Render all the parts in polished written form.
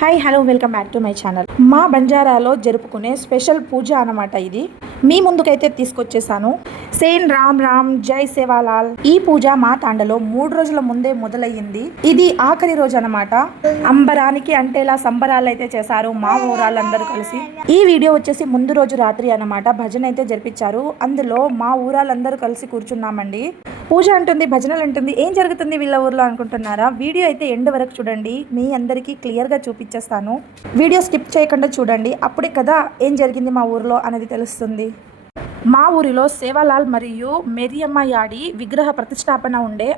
Hi hello welcome back to my channel. మా బంజారాలో జరుపుకునే special పూజ అన్నమాట ఇది. మీ ముందుకైతే తీసుకొచ్చేసాను. సేన్ రామ్ రామ్ జై సేవాలాల్. ఈ పూజ మా తాండలో 3 రోజుల ముందే మొదలయ్యింది. ఇది ఆఖరి రోజు అన్నమాట. అంబరానికి అంటేలా సంబరాలు అయితే చేశారు మా ఊరాళ్ళందరూ కలిసి. ఈ వీడియో వచ్చేసి ముందు రోజు రాత్రి అన్నమాట. భజన అయితే జరిపించారు. అందులో మా ఊరాళ్ళందరూ కలిసి కూర్చున్నామండి. పూజ అంటుంది, భజనలు అంటుంది, ఏం జరుగుతుంది వీళ్ళ ఊర్లో అనుకుంటున్నారా? వీడియో అయితే ఎండ్ వరకు చూడండి, మీ అందరికీ క్లియర్గా చూపించేస్తాను. వీడియో స్కిప్ చేయకుండా చూడండి, అప్పుడే కదా ఏం జరిగింది మా ఊర్లో అనేది తెలుస్తుంది. మా ఊరిలో సేవాలాల్ మరియు మేరియమ్మ యాడి విగ్రహ ప్రతిష్టాపన ఉండే,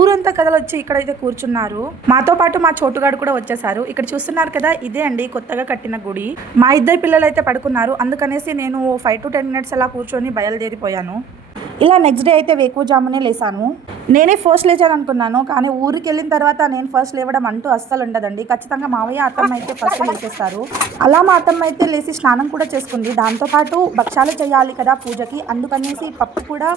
ఊరంతా కదలొచ్చి ఇక్కడైతే కూర్చున్నారు. మాతో పాటు మా చోటుగాడు కూడా వచ్చేసారు. ఇక్కడ చూస్తున్నారు కదా, ఇదే అండి కొత్తగా కట్టిన గుడి. మా ఇద్దరు పిల్లలు అయితే పడుకున్నారు, అందుకనేసి నేను 5 to 10 minutes అలా కూర్చొని బయలుదేరిపోయాను. ఇలా నెక్స్ట్ డే అయితే వేకువజామునే లేసాను. నేనే ఫస్ట్ లేచాను అనుకున్నాను, కానీ ఊరికి వెళ్ళిన తర్వాత నేను ఫస్ట్ లేవడం అంటూ అస్సలు ఉండదండి. ఖచ్చితంగా మావయ్య అత్తమ్మ అయితే ఫస్ట్ లేచేస్తారు. అలా మా అత్తమ్మ అయితే లేచి స్నానం కూడా చేసుకుంది. దాంతోపాటు భక్షాలు చేయాలి కదా పూజకి, అందుకనేసి పప్పు కూడా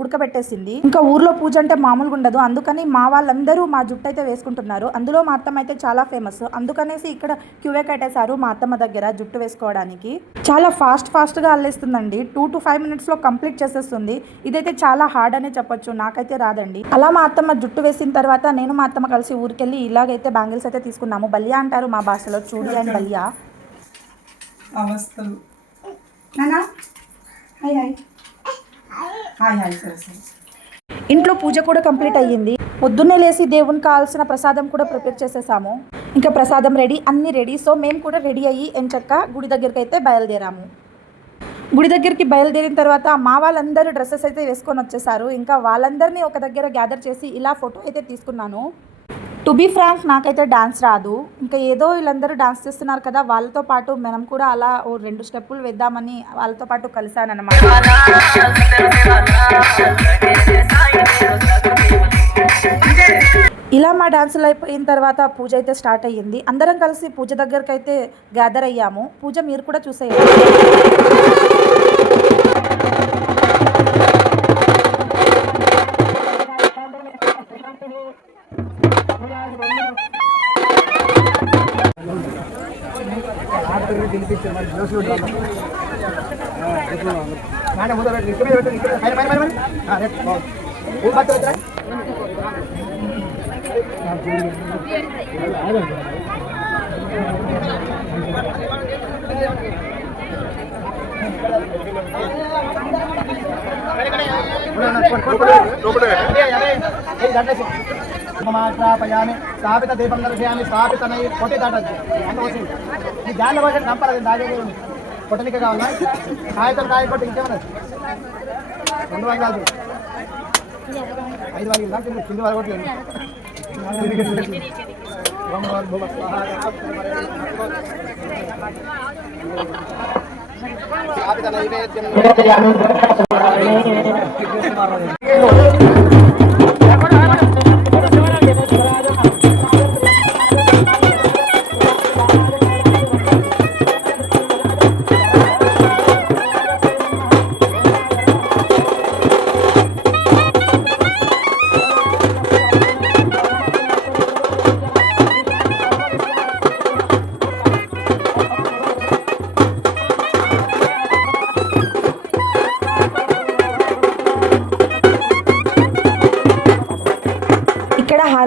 ఉడకబెట్టేసింది. ఇంకా ఊర్లో పూజ అంటే మామూలుగా ఉండదు, అందుకని మా వాళ్ళందరూ మా జుట్టు అయితే వేసుకుంటున్నారు. అందులో మా అత్తమ్మ అయితే చాలా ఫేమస్, అందుకనేసి ఇక్కడ క్యూవే కట్టేశారు మా అత్తమ్మ దగ్గర జుట్టు వేసుకోవడానికి. చాలా ఫాస్ట్గా అల్లేస్తుందండి. 2 to 5 minutesలో కంప్లీట్ చేసేస్తుంది. ఇదైతే చాలా హార్డ్ అనే చెప్పొచ్చు, నాకైతే రాదండి. అలా మా అత్తమ్మ జుట్టు వేసిన తర్వాత నేను మా అత్తమ్మ కలిసి ఊరికెళ్ళి ఇలాగైతే బ్యాంగిల్స్ అయితే తీసుకున్నాము. బలియా అంటారు మా భాషలో, చూడి అండ్ బలియా. ఇంట్లో పూజ కూడా కంప్లీట్ అయ్యింది. పొద్దున్నే లేసి దేవునికి కావాల్సిన ప్రసాదం కూడా ప్రిపేర్ చేసేసాము. ఇంకా ప్రసాదం రెడీ, అన్ని రెడీ. సో మేము కూడా రెడీ అయ్యి ఎంచక్క గుడి దగ్గరికి అయితే బయలుదేరాము. గుడి దగ్గరికి బయలుదేరిన తర్వాత మా వాళ్ళందరూ డ్రెస్సెస్ అయితే వేసుకొని వచ్చేసారు. ఇంకా వాళ్ళందరినీ ఒక దగ్గర గ్యాదర్ చేసి ఇలా ఫోటో అయితే తీసుకున్నాను. టు బీ ఫ్రాంక్, నాకైతే డాన్స్ రాదు. ఇంకా ఏదో వీళ్ళందరూ డాన్స్ చేస్తున్నారు కదా, వాళ్ళతో పాటు మనం కూడా అలా 2 స్టెప్పులు వేద్దామని వాళ్ళతో పాటు కలిసానన్నమాట. ఇలా మా డాన్సులు అయిపోయిన తర్వాత పూజ అయితే స్టార్ట్ అయ్యింది. అందరం కలిసి పూజ దగ్గరకు అయితే గ్యాదర్ అయ్యాము. పూజ మీరు కూడా చూసేయండి. స్థాపిత దీపం దర్శయామి స్థాపితనై పొట్టి దాటచ్చు ఈ గాలి భాష నంపరాదు, దాగేది ఉంది. పొట్టలిక కావాలా, కాగితం కాయ కొట్టి ఇంకేమన్నా 2 వందలు 5 వందలు దాకా కింది వరకు కొట్టలేదు. స్థాపిత నైవేద్యం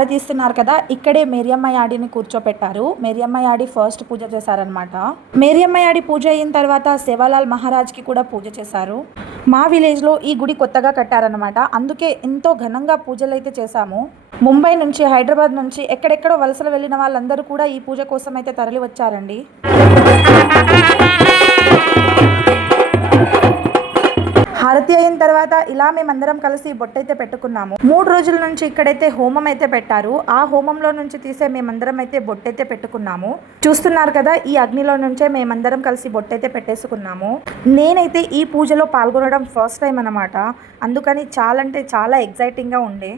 తీస్తున్నారు కదా, ఇక్కడే మేరియమ్మ యాడిని కూర్చోపెట్టారు. మేరియమ్మ యాడి ఫస్ట్ పూజ చేశారనమాట. మేరియమ్మ యాడి పూజ అయిన తర్వాత సేవాలాల్ మహారాజ్కి కూడా పూజ చేశారు. మా విలేజ్లో ఈ గుడి కొత్తగా కట్టారనమాట, అందుకే ఎంతో ఘనంగా పూజలు అయితే చేశాము. ముంబై నుంచి, హైదరాబాద్ నుంచి, ఎక్కడెక్కడో వలసలు వెళ్ళిన వాళ్ళందరూ కూడా ఈ పూజ కోసం అయితే తరలి వచ్చారండి. హారతి అయిన తర్వాత ఇలా మేమందరం కలిసి బొట్టయితే పెట్టుకున్నాము. 3 రోజుల నుంచి ఇక్కడైతే హోమం అయితే పెట్టారు. ఆ హోమంలో నుంచి తీసే మేమందరం అయితే బొట్టయితే పెట్టుకున్నాము. చూస్తున్నారు కదా, ఈ అగ్నిలో నుంచే మేమందరం కలిసి బొట్టయితే పెట్టేసుకున్నాము. నేనైతే ఈ పూజలో పాల్గొనడం ఫస్ట్ టైం అన్నమాట, అందుకని చాలా అంటే చాలా ఎగ్జైటింగ్గా ఉండే.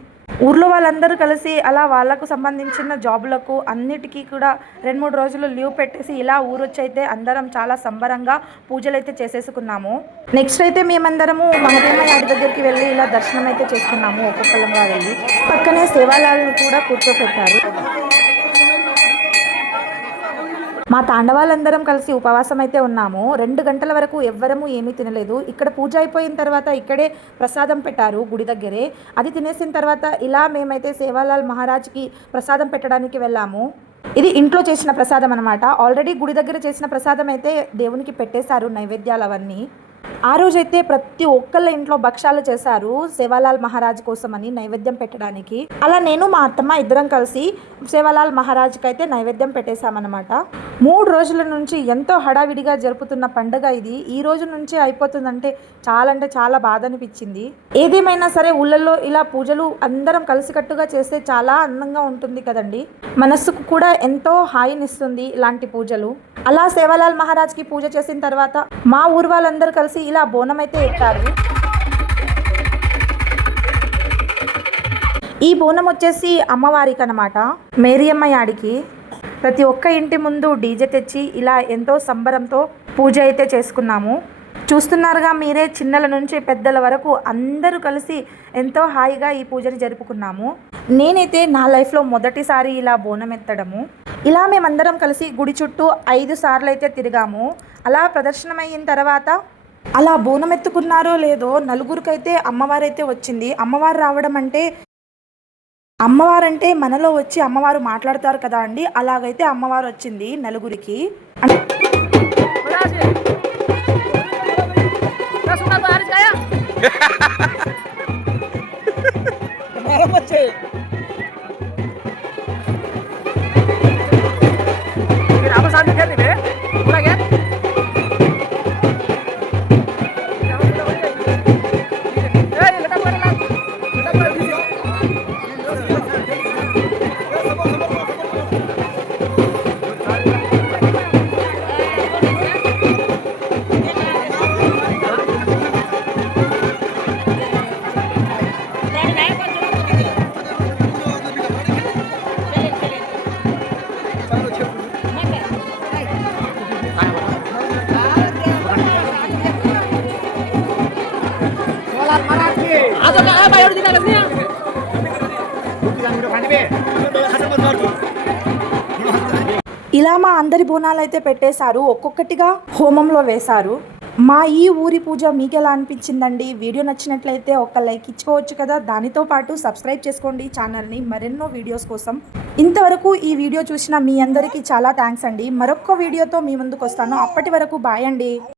ఊర్లో వాళ్ళందరూ కలిసి అలా వాళ్ళకు సంబంధించిన జాబులకు అన్నిటికీ కూడా 2-3 రోజులు లీవ్ పెట్టేసి ఇలా ఊరొచ్చైతే అందరం చాలా సంబరంగా పూజలు అయితే చేసేసుకున్నాము. నెక్స్ట్ అయితే మేమందరము మహదేవ యాడి దగ్గరికి వెళ్ళి ఇలా దర్శనం అయితే చేసుకున్నాము. ఒక్కొక్కరంగా వెళ్ళి పక్కనే సేవాలాలను కూడా కూర్చోపెట్టారు. మా తాండవాళ్ళందరం కలిసి ఉపవాసం అయితే ఉన్నాము. 2 గంటల వరకు ఎవ్వరము ఏమీ తినలేదు. ఇక్కడ పూజ అయిపోయిన తర్వాత ఇక్కడే ప్రసాదం పెట్టారు గుడి దగ్గరే. అది తినేసిన తర్వాత ఇలా మేమైతే సేవాలాల్ మహారాజ్కి ప్రసాదం పెట్టడానికి వెళ్ళాము. ఇది ఇంట్లో చేసిన ప్రసాదం అనమాట. ఆల్రెడీ గుడి దగ్గర చేసిన ప్రసాదం అయితే దేవునికి పెట్టేశారు నైవేద్యాలు అవన్నీ. ఆ రోజైతే ప్రతి ఒక్కళ్ళ ఇంట్లో భక్షాలు చేశారు సేవాలాల్ మహారాజ్ కోసం అని నైవేద్యం పెట్టడానికి. అలా నేను మా అత్తమ్మ ఇద్దరం కలిసి సేవాలాల్ మహారాజ్కి అయితే నైవేద్యం పెట్టేశామన్నమాట. 3 రోజుల నుంచి ఎంతో హడావిడిగా జరుపుతున్న పండుగ ఇది ఈ రోజు నుంచి అయిపోతుందంటే చాలా బాధ అనిపించింది. ఏదేమైనా సరే ఊళ్ళల్లో ఇలా పూజలు అందరం కలిసికట్టుగా చేస్తే చాలా అందంగా ఉంటుంది కదండి. మనస్సుకు కూడా ఎంతో హాయినిస్తుంది ఇలాంటి పూజలు. అలా సేవాలాల్ మహారాజ్కి పూజ చేసిన తర్వాత మా ఊరు వాళ్ళందరూ కలిసి ఇలా బోనం అయితే ఎత్తారు. ఈ బోనం వచ్చేసి అమ్మవారికి అనమాట, మేరియమ్మ యాడికి. ప్రతి ఒక్క ఇంటి ముందు డీజే తెచ్చి ఇలా ఎంతో సంబరంతో పూజ అయితే చేసుకున్నాము. చూస్తున్నారుగా మీరే, చిన్నల నుంచి పెద్దల వరకు అందరూ కలిసి ఎంతో హాయిగా ఈ పూజని జరుపుకున్నాము. నేనైతే నా లైఫ్లో మొదటిసారి ఇలా బోనం ఎత్తడము. ఇలా మేమందరం కలిసి గుడి చుట్టూ 5 సార్లు అయితే తిరిగాము. అలా ప్రదర్శనం అయిన తర్వాత అలా బోనం ఎత్తుకున్నారో లేదో నలుగురికైతే అమ్మవారైతే వచ్చింది. అమ్మవారు రావడం అంటే అమ్మవారంటే మనలో వచ్చి అమ్మవారు మాట్లాడతారు కదా అండి, అలాగైతే అమ్మవారు వచ్చింది నలుగురికి. ఇలా మా అందరి బోనాలు అయితే పెట్టేశారు, ఒక్కొక్కటిగా హోమంలో వేశారు. మా ఈ ఊరి పూజ మీకు ఎలా అనిపించిందండి? వీడియో నచ్చినట్లయితే ఒక లైక్ ఇచ్చుకోవచ్చు కదా. దానితో పాటు సబ్స్క్రైబ్ చేసుకోండి ఛానల్ని మరెన్నో వీడియోస్ కోసం. ఇంతవరకు ఈ వీడియో చూసిన మీ అందరికీ చాలా థ్యాంక్స్ అండి. మరొక వీడియోతో మీ ముందుకు వస్తాను. అప్పటి వరకు బాయ్ అండి.